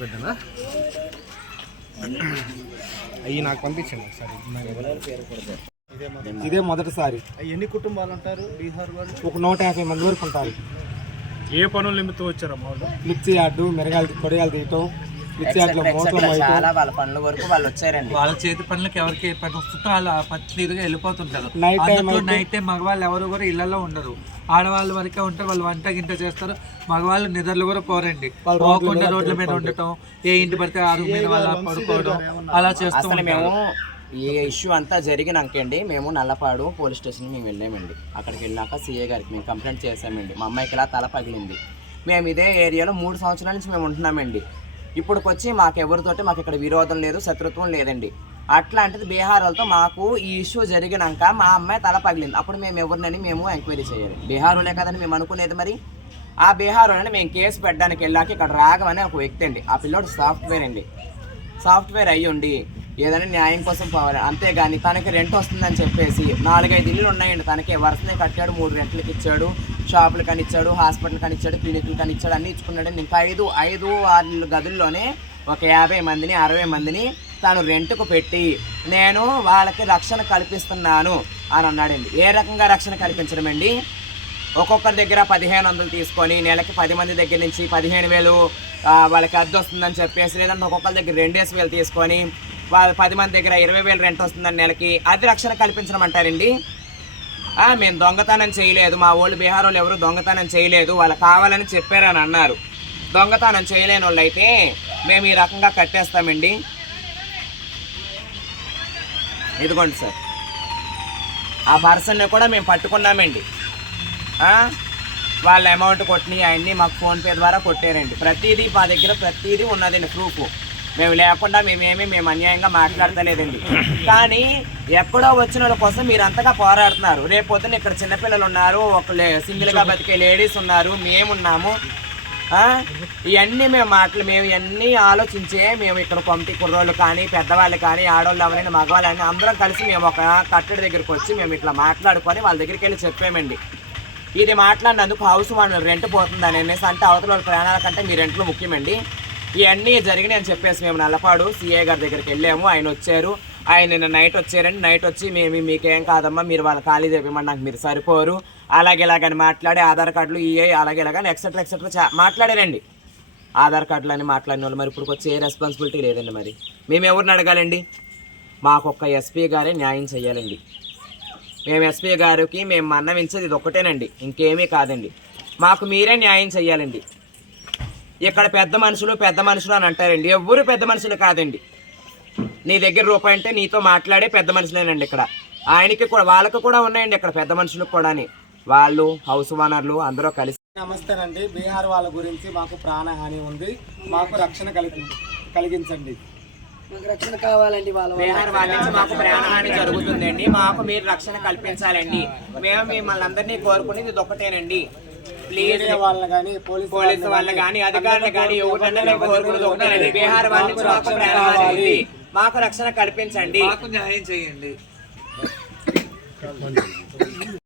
పెట్టానా అవి నాకు పంపించండి ఒకసారి. ఇదే మొదటిసారి. ఎన్ని కుటుంబాలు ఉంటారు? బీహార్ వాళ్ళు? ఒక నూట యాభై మంది వరకు ఉంటారు. ఏ పనులు నిమిత్తం వచ్చారమ్మా వాళ్ళు? మిర్చి యార్డు మిరగాయలు కొడగాయలు తీయటం చాలా వాళ్ళ పనుల వరకు వాళ్ళు వచ్చారండి. వాళ్ళ చేతి పనులకు ఎవరికి పని వస్తుందో వాళ్ళు తీరుగా వెళ్ళిపోతుంటారు. అందులో అయితే- నైట్ టైం మగవాళ్ళు ఎవరు కూడా ఇళ్ళలో ఉండరు. ఆడవాళ్ళ వరకే ఉంటారు వాళ్ళు వంట గింట చేస్తారు. మగవాళ్ళు నిద్రలు కూడా పోరండి. పోకుండా మీద రోడ్ల మీద ఉండటం ఏ ఇంటి పడితే ఆ రూమ్ మీద వాళ్ళ పడుకోవడం అలా చేస్తూ మేము ఈ ఇష్యూ అంతా జరిగినాకండి. మేము నల్లపాడు పోలీస్ స్టేషన్ మేము వెళ్ళామండి. అక్కడికి వెళ్ళాక సీఏ గారికి మేము కంప్లైంట్ చేసామండి మా అమ్మాయికి ఇలా తల పగిలింది. మేము ఇదే ఏరియాలో మూడు సంవత్సరాల నుంచి మేము ఉంటున్నామండి. ఇప్పుడుకొచ్చి మాకు ఎవరితోటి మాకు ఇక్కడ విరోధం లేదు శత్రుత్వం లేదండి. అట్లాంటిది బీహార్లతో మాకు ఈ ఇష్యూ జరిగినాక మా అమ్మాయి తల పగిలింది. అప్పుడు మేము ఎవరినని మేము ఎంక్వైరీ చేయాలి బీహారులే కదని కదండి మేము అనుకునేది మరి. ఆ బీహారులని మేము కేసు పెట్టడానికి వెళ్ళాక ఇక్కడ రాగమని ఒక వ్యక్తి అండి. ఆ పిల్లోడు సాఫ్ట్వేర్ అండి. సాఫ్ట్వేర్ అయ్యి ఉండి ఏదైనా న్యాయం కోసం పోవాలి. అంతేగాని తనకి రెంట్ వస్తుందని చెప్పేసి నాలుగైదు ఇల్లులు ఉన్నాయండి తనకి వరుసనే కట్టాడు మూడు రెంట్లకి ఇచ్చాడు షాపులు కానిచ్చాడు హాస్పిటల్ కానీ ఇచ్చాడు క్లినిక్లు కనిచ్చాడు ఇచ్చాడు అన్ని ఇచ్చుకున్నాడు. ఇంకా ఐదు ఐదు ఆరు గదుల్లోనే ఒక యాభై మందిని అరవై మందిని తాను రెంట్కు పెట్టి నేను వాళ్ళకి రక్షణ కల్పిస్తున్నాను అని అన్నాడండి. ఏ రకంగా రక్షణ కల్పించడం అండి? ఒక్కొక్కరి దగ్గర పదిహేను వందలు తీసుకొని నెలకి పది మంది దగ్గర నుంచి పదిహేను వేలు వాళ్ళకి అద్దె వస్తుందని చెప్పేసి లేదంటే ఒక్కొక్కరి దగ్గర రెండేసి వేలు తీసుకొని వాళ్ళ పది మంది దగ్గర ఇరవై వేలు రెంట్ వస్తుందని నెలకి అది రక్షణ కల్పించడం అంటారండి? మేము దొంగతనం చేయలేదు. మా వాళ్ళు బీహార్ వాళ్ళు ఎవరు దొంగతనం చేయలేదు. వాళ్ళు కావాలని చెప్పారని అన్నారు. దొంగతనం చేయలేని వాళ్ళు అయితే మేము ఈ రకంగా కట్టేస్తామండి. ఇదిగోండి సార్. ఆ పర్సన్ని కూడా మేము పట్టుకున్నామండి. వాళ్ళ అమౌంట్ కొట్టినాయి అవన్నీ మాకు ఫోన్పే ద్వారా కొట్టారండి. ప్రతిదీ మా దగ్గర ప్రతిదీ ఉన్నదండి ప్రూఫ్. మేము లేకుండా మేమేమి మేము అన్యాయంగా మాట్లాడతలేదండి. కానీ ఎక్కడో వచ్చిన వాళ్ళ కోసం మీరు అంతగా పోరాడుతున్నారు. రేపు పొద్దున్న ఇక్కడ చిన్నపిల్లలు ఉన్నారు ఒక లే- సింగిల్గా బతికే లేడీస్ ఉన్నారు మేమున్నాము. ఇవన్నీ మేము మాటలు మేము ఇవన్నీ ఆలోచించే మేము ఇక్కడ పంపి కుర్రోళ్ళు కానీ పెద్దవాళ్ళు కానీ ఆడవాళ్ళు ఎవరైనా మగవాళ్ళు అందరం కలిసి మేము ఒక కట్టడి దగ్గరికి వచ్చి మేము ఇట్లా మాట్లాడుకొని వాళ్ళ దగ్గరికి వెళ్ళి చెప్పామండి. ఇది మాట్లాడినందుకు హౌస్ వాళ్ళు రెంట్ పోతుందని అనేసి అంటే అవతల వాళ్ళ ప్రాణాల కంటే మీ రెంట్లు ముఖ్యమండి. ఇవన్నీ జరిగినాయి అని చెప్పేసి మేము నల్లపాడు సిఏ గారి దగ్గరికి వెళ్ళాము. ఆయన వచ్చారు. ఆయన నిన్న నైట్ వచ్చారండి. నైట్ వచ్చి మేము మీకేం కాదమ్మా మీరు వాళ్ళ ఖాళీ చెప్పమని నాకు మీరు సరిపోరు. అలాగే ఇలాగని మాట్లాడి ఆధార్ కార్డులు ఇవే అలాగే ఇలాగని ఎక్సెట్రా ఎక్సెట్రా చా మాట్లాడారండి. ఆధార్ కార్డులు అని మాట్లాడిన వాళ్ళు మరి ఇప్పుడు వచ్చి ఏ రెస్పాన్సిబిలిటీ లేదండి మరి. మేము ఎవరిని అడగాలండి? మాకు ఒక్క ఎస్పీ గారే న్యాయం చేయాలండి మేము ఎస్పీ గారికి మేము మన్నవించేది ఇది ఒక్కటేనండి. ఇంకేమీ కాదండి. మాకు మీరే న్యాయం చేయాలండి ఇక్కడ పెద్ద మనుషులు పెద్ద మనుషులు అని అంటారండి. ఎవ్వరు పెద్ద మనుషులు కాదండి. నీ దగ్గర రూపాయి అంటే నీతో మాట్లాడే పెద్ద మనుషులేనండి ఇక్కడ. ఆయనకి కూడా వాళ్ళకి కూడా ఉన్నాయండి ఇక్కడ పెద్ద మనుషులకు కూడా వాళ్ళు హౌస్ ఓనర్లు అందరూ కలిసి నమస్తేనండి. బీహార్ వాళ్ళ గురించి మాకు ప్రాణహాని ఉంది. మాకు రక్షణ కలిగి కలిగించండి. బీహార్ వాళ్ళ నుంచి మాకు ప్రాణహాని జరుగుతుందండి. మాకు మీరు రక్షణ కల్పించాలండి. మేము మిమ్మల్ని అందరినీ కోరుకునేది ఇది ఒకటేనండి ప్లీజ్ మీడియా వాళ్ళని కానీ పోలీస్ పోలీసు వాళ్ళని కానీ అధికారులు కానీ మేము బీహార్ మాకు రక్షణ కల్పించండి. మాకు న్యాయం చేయండి.